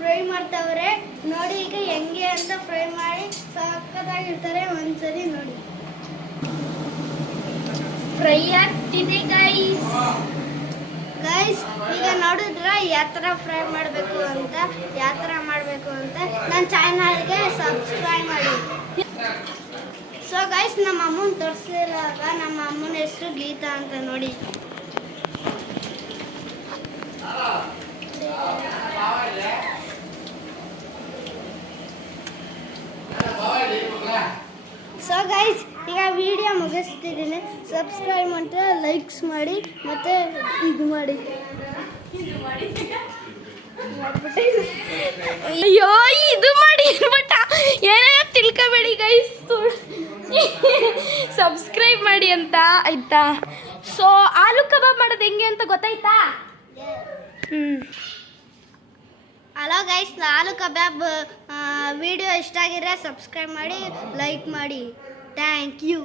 Fry ಮಾಡ್ತಾವ್ರೆ ನೋಡಿ. ಈಗ ಹೆಂಗೆ ಅಂತ ಫ್ರೈ ಮಾಡಿ ಸಕ್ಕತ್ತಾಗಿರ್ತಾರೆ. ಒಂದ್ಸರಿ ನೋಡಿ. ಫ್ರೈ ಆಗ್ತಿದೆ ಗೈಸ್. ಈಗ ನೋಡಿದ್ರ ಯಾವ ಥರ ಫ್ರೈ ಮಾಡಬೇಕು ಅಂತ, ನನ್ನ ಚಾನಲ್ಗೆ ಸಬ್ಸ್ಕ್ರೈಬ್ ಮಾಡಿ. ಸೊ ಗೈಸ್, ನಮ್ಮ ಅಮ್ಮನ ತೋರಿಸ್ಲಿಲ್ಲ. ನಮ್ಮ ಅಮ್ಮನ ಹೆಸರು ಗೀತಾ ಅಂತ ನೋಡಿ. ಸೊ ಗೈಸ್, ಈಗ ವಿಡಿಯೋ ಮುಗಿಸ್ತಿದ್ದೀನಿ. ಸಬ್ಸ್ಕ್ರೈಬ್ ಮಾಡಿ, ಲೈಕ್ಸ್ ಮಾಡಿ, ಮತ್ತೆ ಇದು ಮಾಡಿ. ಅಯ್ಯೋ, ಇದು ಮಾಡಿ ಬಟ್ ಏನೇನೋ ತಿಳ್ಕೊಬೇಡಿ ಗೈಸ್. ಸಬ್ಸ್ಕ್ರೈಬ್ ಮಾಡಿ ಅಂತ ಆಯ್ತಾ. ಸೊ ಆಲೂ ಕಬಾಬ್ ಮಾಡೋದು ಹೆಂಗೆ ಅಂತ ಗೊತ್ತಾಯ್ತಾ? Hello guys, aloo kebab video ಇಷ್ಟ ಆಗಿದ್ರೆ ಸಬ್ಸ್ಕ್ರೈಬ್ ಮಾಡಿ, ಲೈಕ್ ಮಾಡಿ. Thank you.